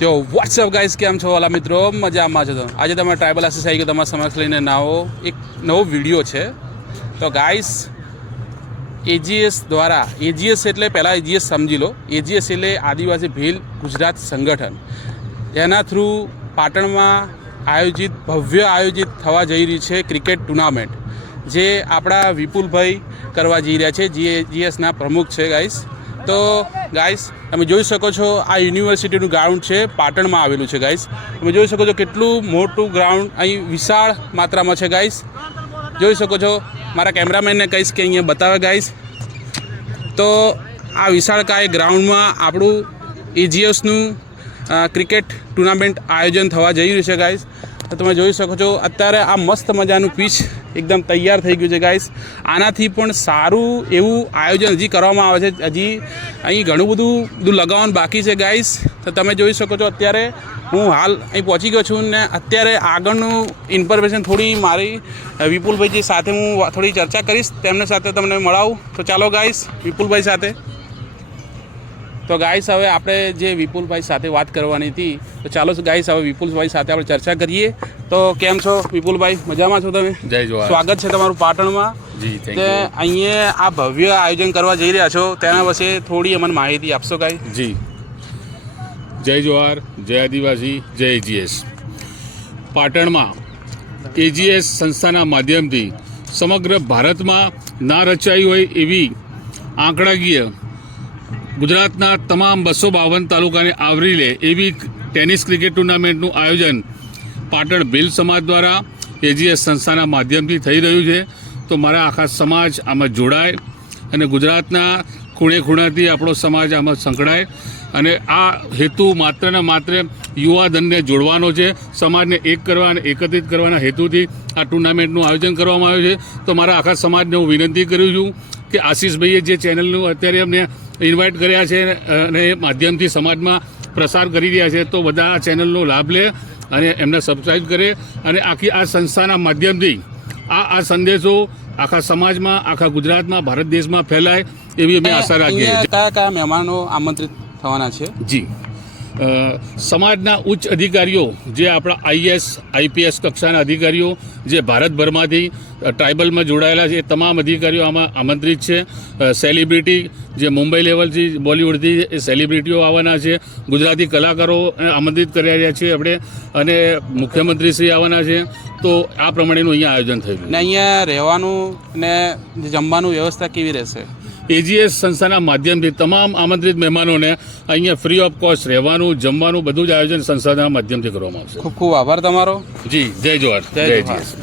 તો WhatsApp guys, કેમ છો વાલા મિત્રો? મજામાં છો તો? આજે તમે ટ્રાઇબલ આસીસ આવી ગયો તમારા સમક્ષ લઈને એક નવો વિડીયો છે. તો ગાઈસ, એજીએસ દ્વારા, એજીએસ એટલે પહેલાં એજીએસ સમજી લો. એજીએસ એટલે આદિવાસી ભીલ ગુજરાત સંગઠન. એના થ્રુ પાટણમાં ભવ્ય આયોજિત થવા જઈ રહી છે ક્રિકેટ ટુર્નામેન્ટ, જે આપણા વિપુલભાઈ કરવા જઈ રહ્યા છે, જે એજીએસના પ્રમુખ છે ગાઈસ. તો ગાઈસ, તમે જોઈ શકો છો આ યુનિવર્સિટીનું ગ્રાઉન્ડ છે, પાટણમાં આવેલું છે ગાઈસ. તમે જોઈ શકો છો કેટલું મોટું ગ્રાઉન્ડ અહીં વિશાળ માત્રામાં છે ગાઈસ. જોઈ શકો છો. મારા કેમેરામેનને કહીશ કે અહીંયા બતાવે ગાઈસ. તો આ વિશાળકાય ગ્રાઉન્ડમાં આપણું એજીએસનું ક્રિકેટ ટુર્નામેન્ટ આયોજન થવા જઈ રહ્યું છે ગાઈસ. તો તમે જોઈ શકો છો અત્યારે આ મસ્ત મજાનું પીચ એકદમ તૈયાર થઈ ગયું છે ગાઈસ. આનાથી પણ સારું એવું આયોજન હજી કરવામાં આવે છે. હજી અહીં ઘણું બધું લગાવવાનું બાકી છે ગાઈસ. તો તમે જોઈ શકો છો અત્યારે હું હાલ અહીં પહોંચી ગયો છું ને અત્યારે આગળનું ઇન્ફોર્મેશન થોડી મારી વિપુલભાઈ સાથે હું થોડી ચર્ચા કરીશ, તેમની સાથે તમને મળાવું. તો ચાલો ગાઈસ, વિપુલભાઈ સાથે. તો ગાઈસ, હવે આપણે જે વિપુલભાઈ સાથે વાત કરવાની હતી, તો ચાલો ગાઈસ હવે વિપુલભાઈ સાથે આપણે ચર્ચા કરીએ. તો કેમ છો વિપુલભાઈ? મજામાં છો તમે? જય જોહાર. સ્વાગત છે તમારું પાટણમાં. જી, થેન્ક તે યુ. અહીંયા આ ભવ્ય આયોજન કરવા જઈ રહ્યા છો, તેના વિશે થોડી અમને માહિતી આપશો ગાઈ? જી, જય જોહાર, જય આદિવાસી, જય એજીએસ. પાટણમાં એજીએસ સંસ્થાના માધ્યમથી સમગ્ર ભારતમાં ના રચાઈ હોય એવી આંકડાકીય ગુજરાતના તમામ 252 તાલુકાને આવરી લે એવી ટેનિસ ક્રિકેટ ટુર્નામેન્ટનું આયોજન પાટણ ભીલ સમાજ દ્વારા એજીએસ સંસ્થાના માધ્યમથી થઈ રહ્યું છે. તો મારા આખા સમાજ આમાં જોડાય અને ગુજરાતના ખૂણે ખૂણાથી આપણો સમાજ આમાં સંકળાય. અને આ હેતુ માત્ર ને માત્ર યુવાધનને જોડવાનો છે, સમાજને એક કરવા અને એકત્રિત કરવાના હેતુથી આ ટુર્નામેન્ટનું આયોજન કરવામાં આવ્યું છે. તો મારા આખા સમાજને હું વિનંતી કરું છું કે આશીષભાઈએ જે ચેનલનું અત્યારે અમને ઇન્વાઇટ કર્યા છે અને એ માધ્યમથી સમાજમાં પ્રસાર કરી રહ્યા છે, તો બધા આ ચેનલનો લાભ લે અને એમને સબસ્ક્રાઈબ કરે અને આખી આ સંસ્થાના માધ્યમથી આ સંદેશો આખા સમાજમાં, આખા ગુજરાતમાં, ભારત દેશમાં ફેલાય એવી અમે આશા રાખીએ છીએ. કયા કયા મહેમાનો આમંત્રિત થવાના છે? જી, સમાજના ઉચ્ચ અધિકારીઓ, જે આપણા આઈએસ આઈપીએસ કક્ષાના અધિકારીઓ જે ભારતભરમાંથી ટ્રાઇબલમાં જોડાયેલા છે, એ તમામ અધિકારીઓ આમાં આમંત્રિત છે. સેલિબ્રિટી જે મુંબઈ લેવલથી, બોલિવૂડથી એ સેલિબ્રિટીઓ આવવાના છે. ગુજરાતી કલાકારો આમંત્રિત કર્યા છે આપણે, અને મુખ્યમંત્રીશ્રી આવવાના છે. તો આ પ્રમાણેનું અહીંયા આયોજન થયું ને અહીંયા રહેવાનું ને જમવાનું વ્યવસ્થા કેવી રહેશે? એજીએસ સંસ્થાના માધ્યમથી તમામ આમંત્રિત મહેમાનોને અહીંયા ફ્રી ઓફ કોસ્ટ રહેવાનું, જમવાનું બધું જ આયોજન સંસ્થાના માધ્યમથી કરવામાં આવશે. ખૂબ ખૂબ આભાર તમારો. જી, જય જોહાર, જય એજીએસ.